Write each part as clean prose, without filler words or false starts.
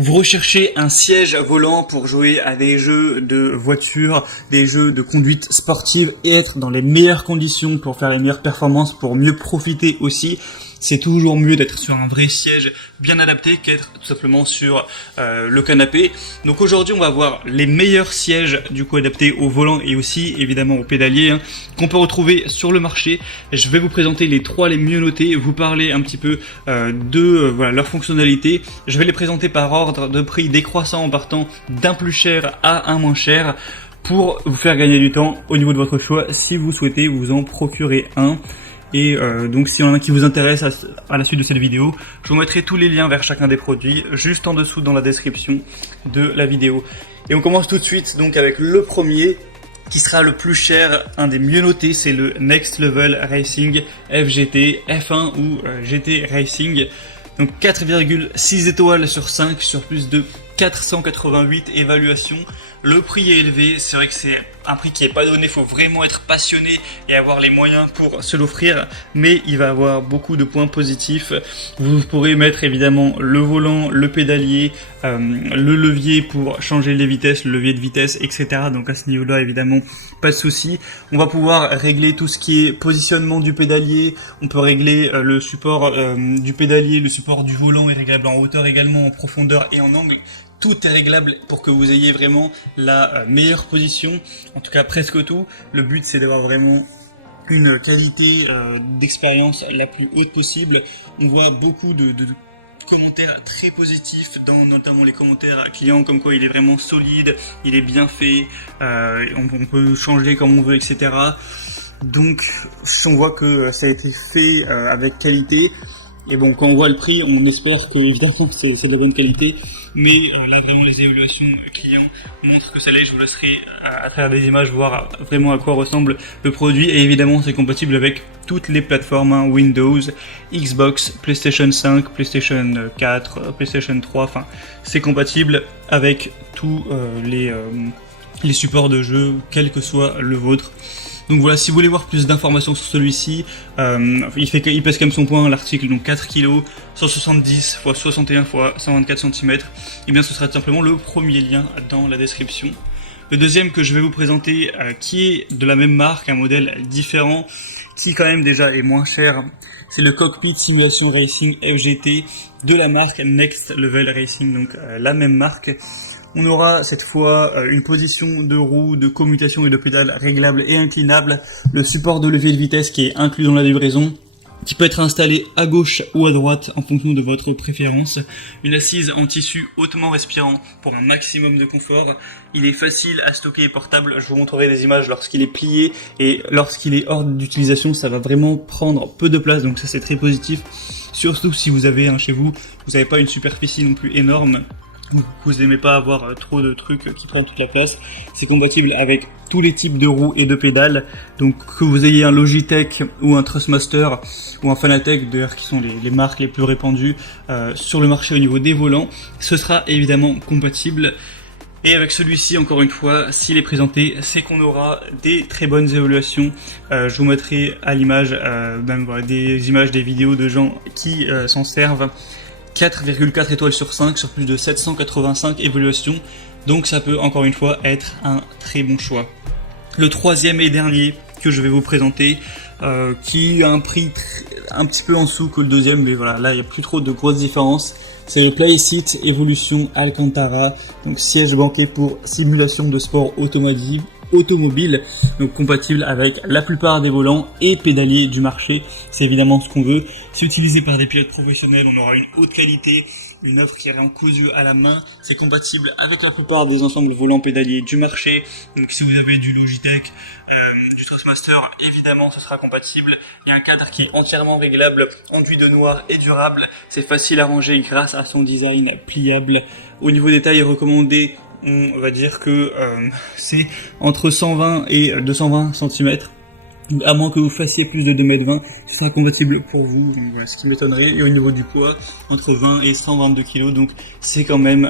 Vous recherchez un siège volant pour jouer à des jeux de voiture, des jeux de conduite sportive et être dans les meilleures conditions pour faire les meilleures performances, pour mieux profiter aussi. C'est toujours mieux d'être sur un vrai siège bien adapté qu'être tout simplement sur le canapé. Donc aujourd'hui on va voir les meilleurs sièges du coup adaptés au volant et aussi évidemment au pédalier qu'on peut retrouver sur le marché. Je vais vous présenter les trois les mieux notés, vous parler un petit peu de voilà, leurs fonctionnalités. Je vais les présenter par ordre de prix décroissant en partant d'un plus cher à un moins cher pour vous faire gagner du temps au niveau de votre choix si vous souhaitez vous en procurer un. Et donc s'il y en a un qui vous intéresse à la suite de cette vidéo, je vous mettrai tous les liens vers chacun des produits juste en dessous dans la description de la vidéo. Et on commence tout de suite donc avec le premier qui sera le plus cher, un des mieux notés, c'est le Next Level Racing FGT F1 ou GT Racing. Donc 4,6 étoiles sur 5 sur plus de 488 évaluations. Le prix est élevé, c'est vrai que c'est un prix qui n'est pas donné, il faut vraiment être passionné et avoir les moyens pour se l'offrir, mais il va avoir beaucoup de points positifs. Vous pourrez mettre évidemment le volant, le pédalier, le levier pour changer les vitesses, le levier de vitesse, etc. Donc à ce niveau-là, évidemment, pas de souci. On va pouvoir régler tout ce qui est positionnement du pédalier, on peut régler le support du pédalier, le support du volant est réglable en hauteur également, en profondeur et en angle. Tout est réglable pour que vous ayez vraiment la meilleure position, en tout cas presque tout. Le but c'est d'avoir vraiment une qualité d'expérience la plus haute possible. On voit beaucoup de commentaires très positifs dans notamment les commentaires clients comme quoi il est vraiment solide, il est bien fait, on peut changer comme on veut, etc. Donc on voit que ça a été fait avec qualité. Et bon, quand on voit le prix, on espère que évidemment c'est de la bonne qualité, mais là vraiment les évaluations clients montrent que ça l'est. Je vous laisserai à travers des images voir vraiment à quoi ressemble le produit, et évidemment c'est compatible avec toutes les plateformes, Windows, Xbox, PlayStation 5, PlayStation 4, PlayStation 3, enfin c'est compatible avec tous les supports de jeu, quel que soit le vôtre. Donc voilà, si vous voulez voir plus d'informations sur celui-ci, il pèse quand même son poids, l'article, donc 4 kg, 170 x 61 x 124 cm, et bien ce sera tout simplement le premier lien dans la description. Le deuxième que je vais vous présenter, qui est de la même marque, un modèle différent, qui quand même déjà est moins cher, c'est le Cockpit Simulation Racing FGT de la marque Next Level Racing, donc la même marque. On aura cette fois une position de roue, de commutation et de pédale réglable et inclinable, le support de levier de vitesse qui est inclus dans la livraison, qui peut être installé à gauche ou à droite en fonction de votre préférence, une assise en tissu hautement respirant pour un maximum de confort. Il est facile à stocker et portable, je vous montrerai des images lorsqu'il est plié, et lorsqu'il est hors d'utilisation ça va vraiment prendre peu de place, donc ça c'est très positif, surtout si vous avez chez vous, vous n'avez pas une superficie non plus énorme, vous n'aimez pas avoir trop de trucs qui prennent toute la place. C'est compatible avec tous les types de roues et de pédales, donc que vous ayez un Logitech ou un Trustmaster ou un Fanatec d'ailleurs qui sont les marques les plus répandues sur le marché au niveau des volants, ce sera évidemment compatible. Et avec celui-ci, encore une fois, s'il est présenté, c'est qu'on aura des très bonnes évaluations. Je vous mettrai à l'image même voilà, des images, des vidéos de gens qui s'en servent. 4,4 étoiles sur 5 sur plus de 785 évaluations, donc ça peut encore une fois être un très bon choix. Le troisième et dernier que je vais vous présenter, qui a un prix un petit peu en dessous que le deuxième, mais voilà, là il n'y a plus trop de grosses différences, c'est le Playseat Evolution Alcantara, donc siège banquet pour simulation de sport automobile, donc compatible avec la plupart des volants et pédaliers du marché, c'est évidemment ce qu'on veut. C'est utilisé par des pilotes professionnels, on aura une haute qualité, une offre qui est vraiment cousue à la main, c'est compatible avec la plupart des ensembles volants pédaliers du marché, donc si vous avez du Logitech, du Trustmaster, évidemment ce sera compatible. Il y a un cadre qui est entièrement réglable, enduit de noir et durable, c'est facile à ranger grâce à son design pliable. Au niveau des tailles recommandées, on va dire que c'est entre 120 et 220 cm. À moins que vous fassiez plus de 2,20 m, ce sera compatible pour vous, donc voilà, ce qui m'étonnerait. Et au niveau du poids, entre 20 et 122 kg, donc c'est quand même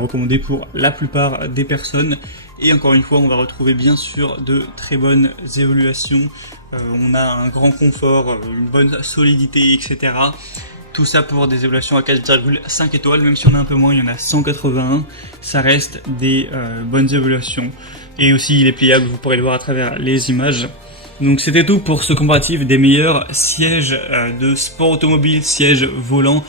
recommandé pour la plupart des personnes. Et encore une fois, on va retrouver bien sûr de très bonnes évaluations. On a un grand confort, une bonne solidité, etc. Tout ça pour des évaluations à 4,5 étoiles, même si on a un peu moins, il y en a 181, ça reste des bonnes évaluations. Et aussi il est pliable, vous pourrez le voir à travers les images. Donc c'était tout pour ce comparatif des meilleurs sièges de sport automobile, sièges volants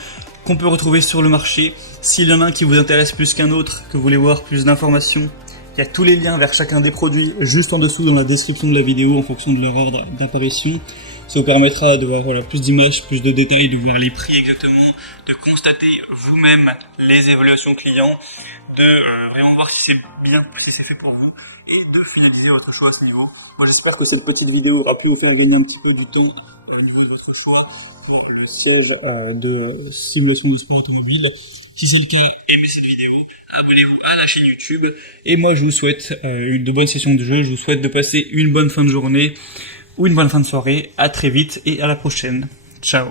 qu'on peut retrouver sur le marché. S'il y en a un qui vous intéresse plus qu'un autre, que vous voulez voir plus d'informations, il y a tous les liens vers chacun des produits juste en dessous dans la description de la vidéo en fonction de leur ordre d'apparition. Ça vous permettra de voir plus d'images, plus de détails, de voir les prix exactement, de constater vous-même les évaluations clients, de vraiment voir si c'est bien, si c'est fait pour vous, et de finaliser votre choix à ce niveau. Moi j'espère que cette petite vidéo aura pu vous faire gagner un petit peu du temps au niveau de votre choix pour le siège de simulation de sport automobile. Si c'est le cas, aimez cette vidéo, abonnez-vous à la chaîne YouTube, et moi je vous souhaite de bonnes sessions de jeu, je vous souhaite de passer une bonne fin de journée, ou une bonne fin de soirée, à très vite et à la prochaine. Ciao.